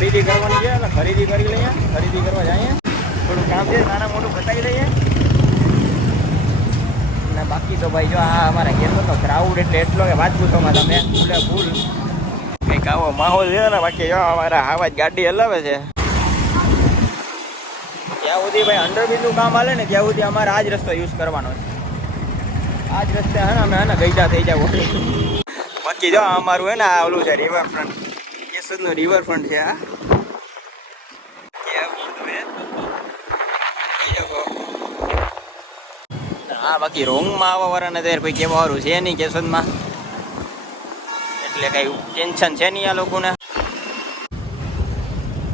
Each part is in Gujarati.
ખરીદી કરવાની છે એટલે ખરીદી કરી લઈએ, ખરીદી કરવા જઈએ, થોડું કામ છે નાના મોટું પતાવી લઈએ. અને બાકી તો ભાઈ જો આ અમારા કેસરનો ક્રાઉડ એટલે એટલો કે વાત પૂછોમાં તમે ફૂલે ફૂલ કંઈક આવો માહોલ છે ને. બાકી જો અમારા આવા જ ગાડી હલાવે છે. જ્યાં સુધી ભાઈ અંડરબ્રિજનું કામ હાલે ને ત્યાં સુધી અમારે આ જ રસ્તો યુઝ કરવાનો છે. આ જ રસ્તે હે ને અમે હે ને ગઈડા થઈ જાવ. બાકી જો અમારું હે ને આ ઓલું છે રિવરફ્રન્ટ, કેશોદનું રિવરફ્રન્ટ છે. હા બાકી રોંગમાં આવવા વાળાને ત્યારે કોઈ કહેવા વાળું છે નહીં કેશોદમાં, એટલે કઈ ટેન્શન છે નહીં આ લોકોને.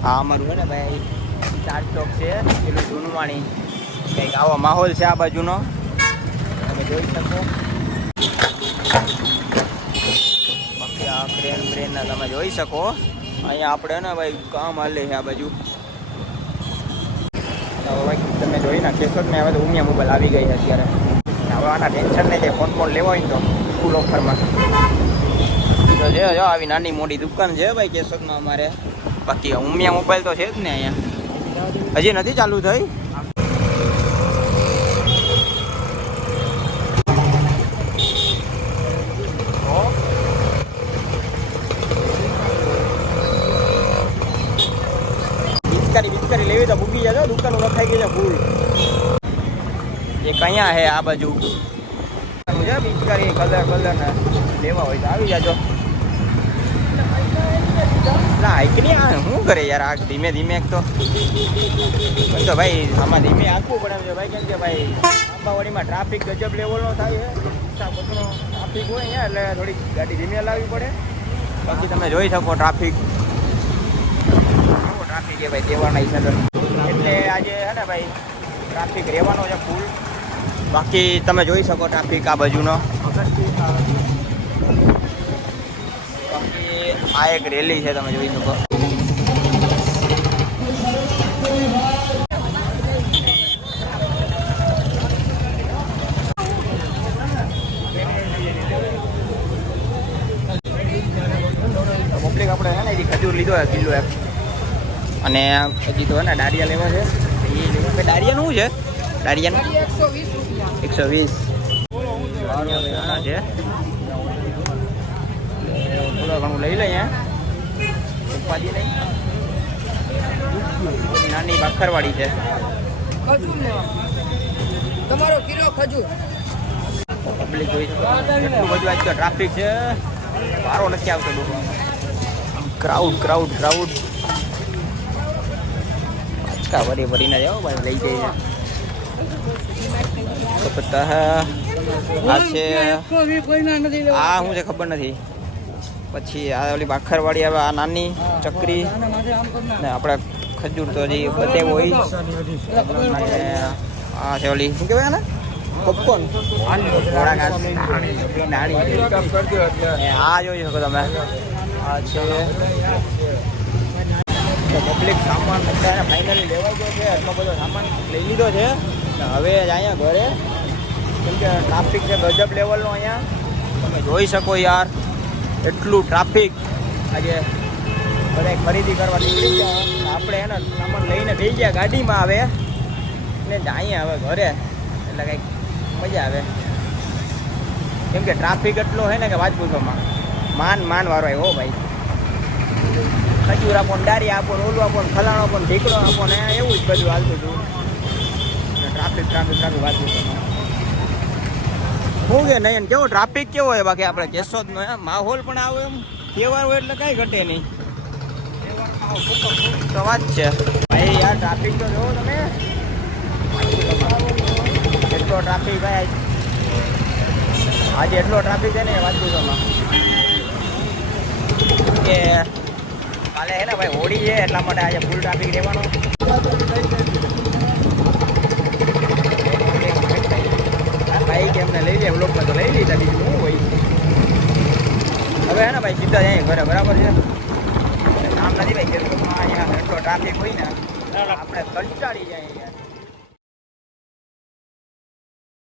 હા અમારું હે ને ભાઈ ચાર ચોક છે પેલું જૂનવાણી, કંઈક આવો માહોલ છે આ બાજુનો તમે જોઈ શકો. બાકી આ ક્રેન તમે જોઈ શકો. અહીંયા આપણે ને ભાઈ કામ હાલે છે આ બાજુ. ભાઈ તમે જોઈ ને કેશોદને હવે તો ઉમિયા મોબાઈલ આવી ગઈ છે અત્યારે. હવે આના ટેન્શન નહીં, કે ફોન લેવો હોય ને તો ફૂલ ઓફરમાં તો છે. જો આવી નાની મોટી દુકાન છે ભાઈ કેશોદમાં અમારે. બાકી ઉમિયા મોબાઈલ તો છે જ ને અહીંયા, હજી નથી ચાલુ થઈ. પિચકારી લેવી તો ભૂગી જજો, દુકાનો લખાઈ ગઈ છે ફૂલ. એક અહીંયા છે આ બાજુ પિચકારી કલર ને લેવા હોય તો આવી જાજો. ના એકની આ શું કરે યાર, આ ધીમે ધીમે તો ભાઈ આમાં ધીમે આંકવું પડે છે ભાઈ. કેમ કે ભાઈ આંબાવાડીમાં ટ્રાફિક ગજબ લેવલનો થાય છે, ટ્રાફિક હોય ને એટલે થોડી ગાડી ધીમે લાવવી પડે. બાકી તમે જોઈ શકો ટ્રાફિક છે ભાઈ તહેવારના હિસાબે, એટલે આજે હે ને ભાઈ ટ્રાફિક રહેવાનો છે ફૂલ. બાકી તમે જોઈ શકો ટ્રાફિક આ બાજુનો. બાકી આ એક રેલી છે તમે જોઈ શકો. પબ્લિક આપણે હે ને ખજૂર લીધો છે કિલો એક, અને હજી તો હે ને દાળિયા લેવા છે. એ દાળિયાનું શું છે? દાળિયાનું 120 છે. થોડા ઘણું લઈ લઈએ, ઉપાધિ નહીં. નાની બાખરવાડી છે તમારો કિલો ખજૂર. પબ્લિક જોઈ શકો એટલું બધું આજ તો ટ્રાફિક છે, વારો નથી આવતો. ક્રાઉડ આજકા ભરીને જાઓ ભાઈ, લઈ જઈએ. આ છે આ શું છે ખબર નથી. પછી આ ઓલી બાખરવાડી આવે, આ નાની ચકરી ને આપણે ખજૂર તો હજી બધે હોય. અને આ છે ઓલી શું કહેવાય ને પોપકોર્ન, આ જોઈ શકો તમે. આ છે પબ્લિક સામાન અત્યારે ફાઇનલી લેવાઈ ગયો છે. એટલો બધો સામાન લઈ લીધો છે. હવે અહીંયા ઘરે, કેમ કે ટ્રાફિક છે ગજબ લેવલનો અહીંયા તમે જોઈ શકો યાર. એટલું ટ્રાફિક આજે બધા ખરીદી કરવા નીકળી ગયા. આપણે એનો સામાન લઈને બેસી ગયા ગાડીમાં આવે ને જઈએ હવે ઘરે, એટલે કંઈક મજા આવે. કેમ કે ટ્રાફિક એટલો છે ને કે વાત પૂછોમાં માન વારો આવ્યો ભાઈ. ખજૂર આપો, ડારી આપો, ઓલું આપો, ફલાણો આપો, ઢીકડો આપો ને એવું જ બધું હાલતું હતું. ટ્રાફિક વાત પૂછોમાં શું કે નહીં. કેવો ટ્રાફિક કેવો હોય બાકી આપણે કેશોદનો માહોલ પણ આવે એમ તહેવાર હોય એટલે કાંઈ ઘટે નહીં. તો વાત છે ભાઈ યાર. ટ્રાફિક તો જોવો તમે, એટલો ટ્રાફિક ભાઈ આજે એટલો ટ્રાફિક છે ને વાત પૂછોમાં કે કાલે હે ને ભાઈ હોળી છે એટલા માટે આજે ફૂલ ટ્રાફિક રહેવાનો. ભાઈ કે એમને લઈ લે બ્લોકમાં તો લઈ લીધા, બીજું શું હોય. હવે હે ને ભાઈ સીધા જાય ઘરે, બરાબર છે. કામ નથી ભાઈ, અહીંયા એટલો ટ્રાફિક હોય ને આપણે કંટાળી જાય યાર.